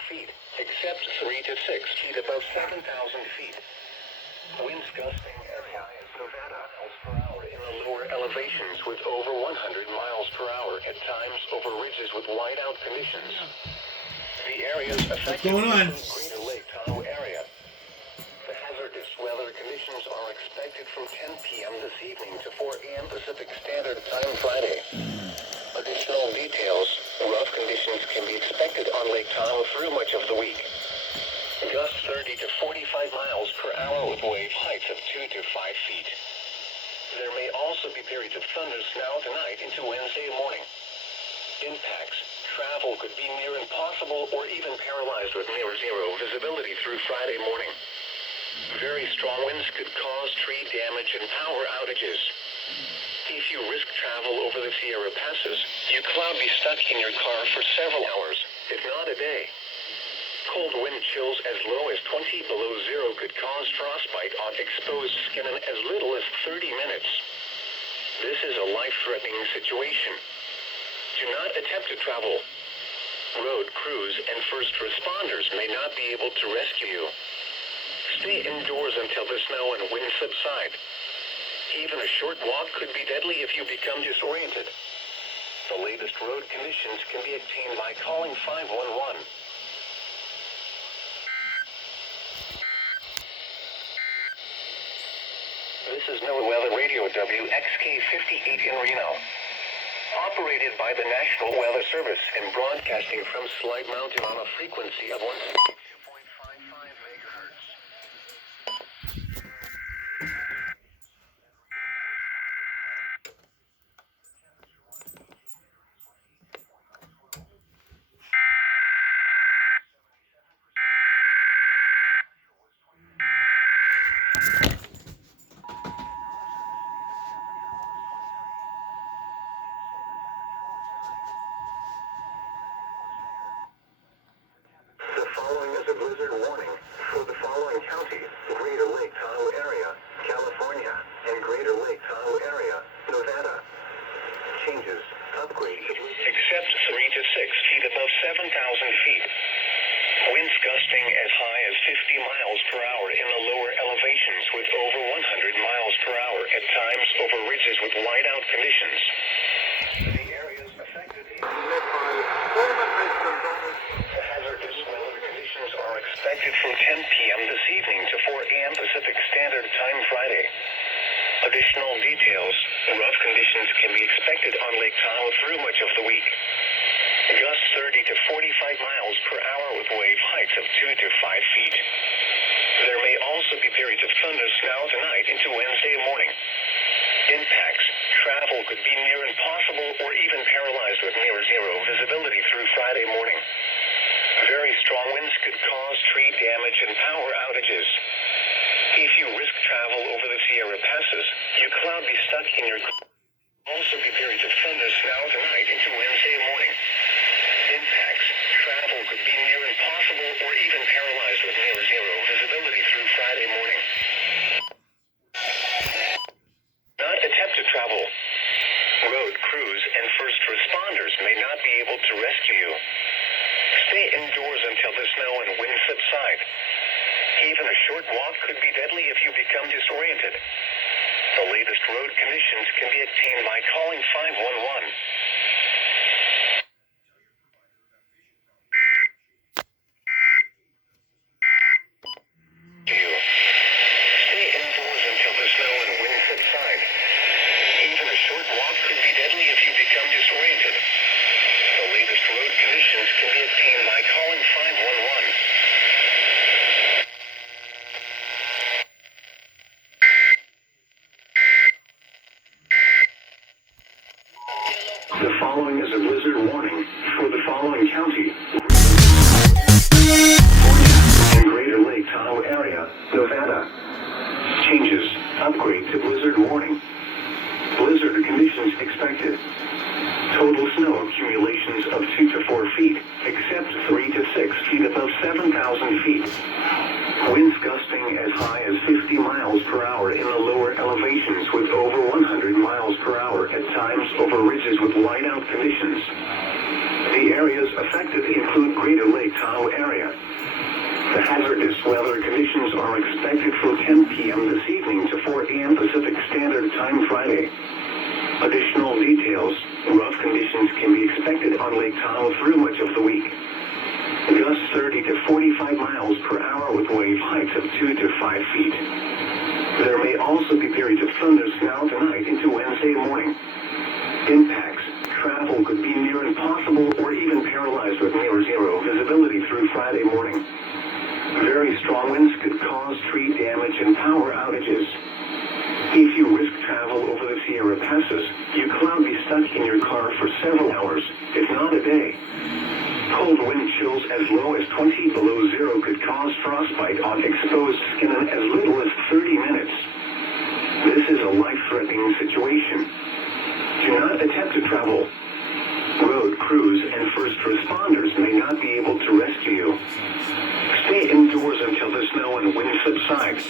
feet, except 3 to 6 feet above 7,000 feet. Winds gusting as high as Nevada miles per hour in the lower elevations with over 100 miles per hour at times over ridges with whiteout conditions. The areas affected include Greater Lake Tahoe area. The hazardous weather conditions are expected from 10 p.m. this evening to 4 a.m. Pacific Standard Time Friday. Additional details, rough conditions can be expected on Lake Tahoe through much of the week. Gusts 30 to 45 miles per hour with wave heights of 2 to 5 feet. There may also be periods of thunder snow tonight into Wednesday morning. Impacts. Travel could be near impossible or even paralyzed with near zero visibility through Friday morning. Very strong winds could cause tree damage and power outages. If you risk travel over the Sierra Passes, you could be stuck in your car for several hours, if not a day. Cold wind chills as low as 20 below zero could cause frostbite on exposed skin in as little as 30 minutes. This is a life-threatening situation. Do not attempt to travel. Road crews and first responders may not be able to rescue you. Stay indoors until the snow and wind subside. Even a short walk could be deadly if you become disoriented. The latest road conditions can be obtained by calling 511. This is NOAA Weather Radio WXK-58 in Reno. Operated by the National Weather Service and broadcasting from Slide Mountain on a frequency of 162.55 megahertz. The following is a blizzard warning for the following counties: Greater Lake Tahoe area, California, and Greater Lake Tahoe area, Nevada. Changes, upgrades, except 3 to 6 feet above 7,000 feet. Winds gusting as high as 50 miles per hour in the lower elevations with over 100 miles per hour at times over ridges with whiteout conditions. The areas affected the hazardous weather conditions are expected from 10 p.m. this evening to 4 a.m. Pacific Standard Time Friday. Additional details, rough conditions can be expected on Lake Tahoe through much of the week. Gusts 30 to 45 miles per hour with wave heights of 2 to 5 feet. There may also be periods of thunder snow tonight into Wednesday morning. Impacts. Travel could be near impossible or even paralyzed with near zero visibility through Friday morning. Very strong winds could cause tree damage and power outages. If you risk travel over the Sierra Passes, you could be stuck in your car. Also be periods of thunder snow tonight into Wednesday morning. Impacts. Travel could be near impossible or even paralyzed with near zero visibility through Friday morning. Not attempt to travel. Road crews and first responders may not be able to rescue you. Stay indoors until the snow and wind subside. Even a short walk could be deadly if you become disoriented. The latest road conditions can be obtained by calling 511. Stay indoors until the snow and wind subside. Even a short walk could be deadly if you become disoriented. The latest road conditions can be obtained by calling 511. The following is a blizzard warning for the following county. In Greater Lake Tahoe area, Nevada. Changes, upgrade to blizzard warning. Blizzard conditions expected. Total snow accumulations of 2 to 4 feet, except 3 to 6 feet above 7,000 feet. Winds gusting as high as 50 miles per hour in the lower elevations with over 100 miles per hour at times over ridges with whiteout conditions. The areas affected include Greater Lake Tahoe area. The hazardous weather conditions are expected from 10 p.m. this evening to 4 a.m. Pacific Standard Time Friday. Additional details: rough conditions can be expected on Lake Tahoe through much of the week. Gusts 30 to 45 miles per hour with wave heights of 2 to 5 feet. There may also be periods of thundersnow tonight into Wednesday morning. Impacts: travel could be near impossible or even paralyzed with near zero visibility through Friday morning. Very strong winds could cause tree damage and power outages. If you risk travel over the Sierra Passes, you could be stuck in your car for several hours, if not a day. Cold wind chills as low as 20 below zero could cause frostbite on exposed skin in as little as 30 minutes. This is a life-threatening situation. Do not attempt to travel. Road crews and first responders may not be able to rescue you. Stay indoors until the snow and wind subside.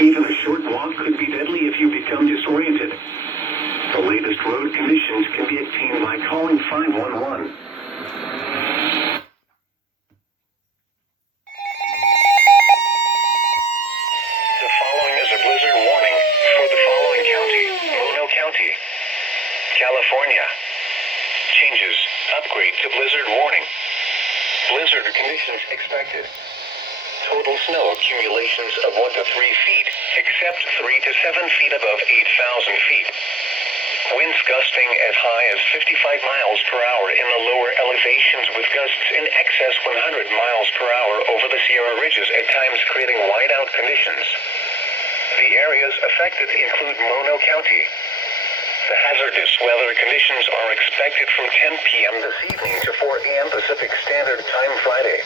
Even a short walk could be deadly if you become disoriented. The latest road conditions can be obtained by calling 511. The following is a blizzard warning for the following county: Mono County, California. Changes. Upgrade to blizzard warning. Blizzard conditions expected. Total snow accumulations of 1 to 3 feet, except 3 to 7 feet above 8,000 feet. Winds gusting as high as 55 miles per hour in the lower elevations, with gusts in excess 100 miles per hour over the Sierra Ridges, at times creating whiteout conditions. The areas affected include Mono County. The hazardous weather conditions are expected from 10 p.m. this evening to 4 a.m. Pacific Standard Time Friday.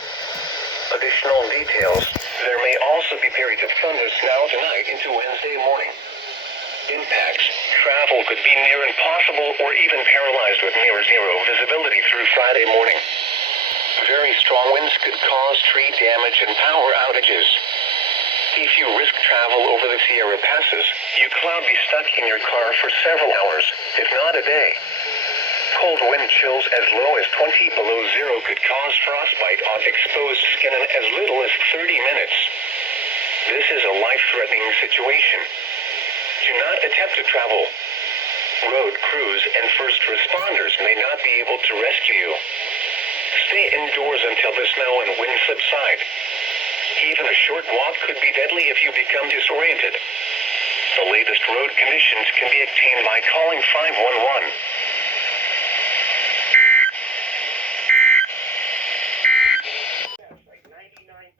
Additional details: there may also be periods of thundersnow tonight into Wednesday morning. Impacts: travel could be near impossible or even paralyzed with near zero visibility through Friday morning. Very strong winds could cause tree damage and power outages. If you risk travel over the Sierra Passes, you could be stuck in your car for several hours, if not a day. Cold wind chills as low as 20 below zero could cause frostbite on exposed skin in as little as 30 minutes. This is a life-threatening situation. Do not attempt to travel. Road crews and first responders may not be able to rescue you. Stay indoors until the snow and wind subside. Even a short walk could be deadly if you become disoriented. The latest road conditions can be obtained by calling 511. Like 99%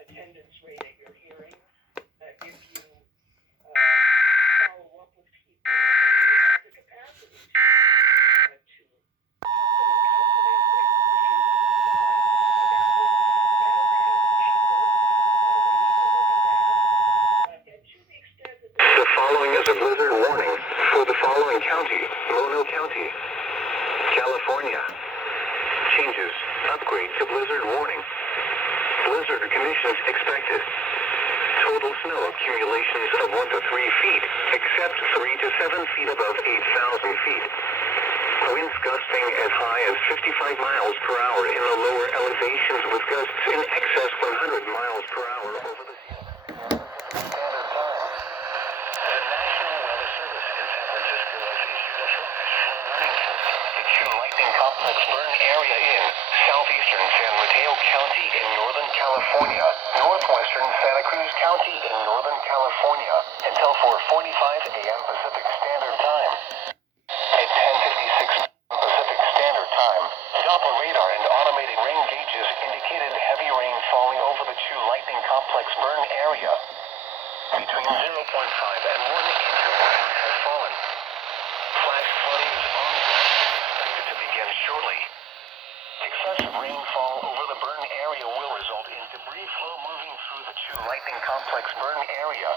attendance rate at your hearing. If you follow up with people who have the capacity to talk to them confidence, they refuse to respond. But that works better and cheaper. We need to look at that. And to the extent that The following is a blizzard warning for the following county: Mono County, California. Changes. Upgrade to blizzard warning. Blizzard conditions expected. Total snow accumulations of 1 to 3 feet, except 3 to 7 feet above 8,000 feet. Winds gusting as high as 55 miles per hour in the lower elevations, with gusts in excess 100 miles per hour over the Standard Time. The National Weather Service in San Francisco has issued a flash flood warning for the Lightning Complex burn area in southeastern San Mateo County in Northern California, northwestern Santa Cruz County in Northern California, until 4:45 a.m. Pacific Standard Time. At 10:56 Pacific Standard Time, Doppler radar and automated rain gauges indicated heavy rain falling over the Chu Lightning Complex burn area. Between 0.5 and 1 inch of rain has fallen. Flash flooding is expected to begin shortly. Excessive rainfall over the burn area will result in debris flow moving through the Chu Lightning Complex burn area.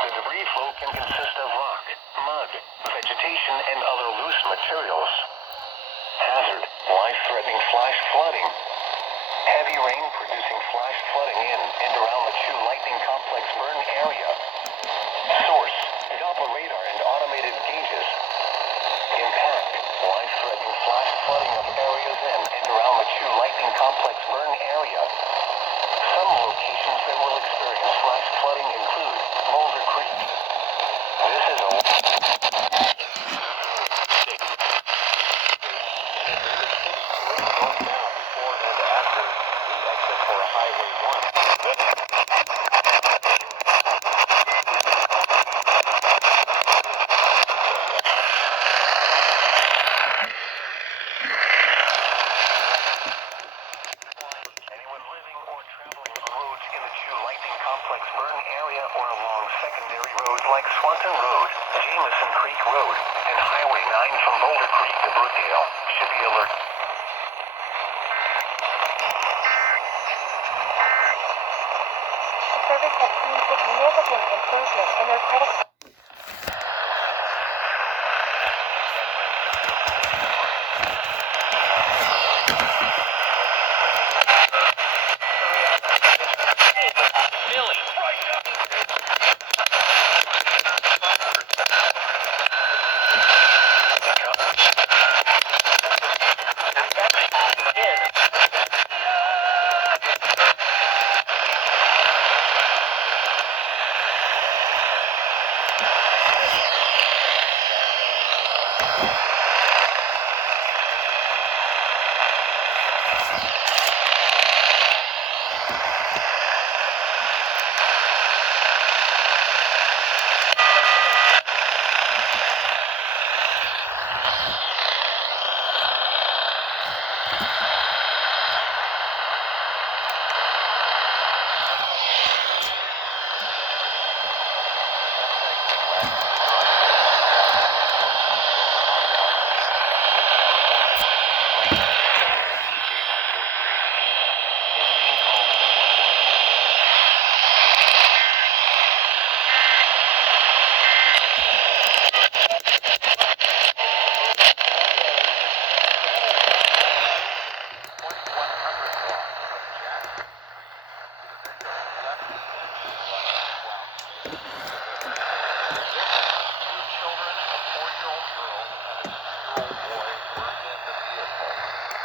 The debris flow can consist of rock, mud, vegetation, and other loose materials. Hazard: life-threatening flash flooding. Heavy rain producing flash flooding in and around the Chu Lightning Complex burn area. Source: Doppler radar and automated gauges. Impact: life-threatening flash flooding. and around the Chu Lightning Complex burn area. Some locations that will experience flash flooding include Boulder Creek. This is a northbound before and after the exit for Highway 1. Anyone living or traveling on roads in the Chu Lightning Complex burn area or along secondary roads like Swanton Road, Jameson Creek Road, and Highway 9 from Boulder Creek to Brookdale should be alert. The service has seen significant improvement in their credit.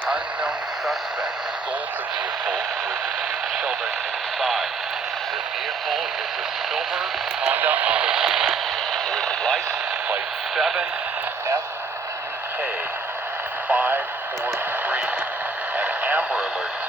Unknown suspect stole the vehicle with 2 children inside. The vehicle is a silver Honda Odyssey with license plate 7FTK 543. An Amber Alert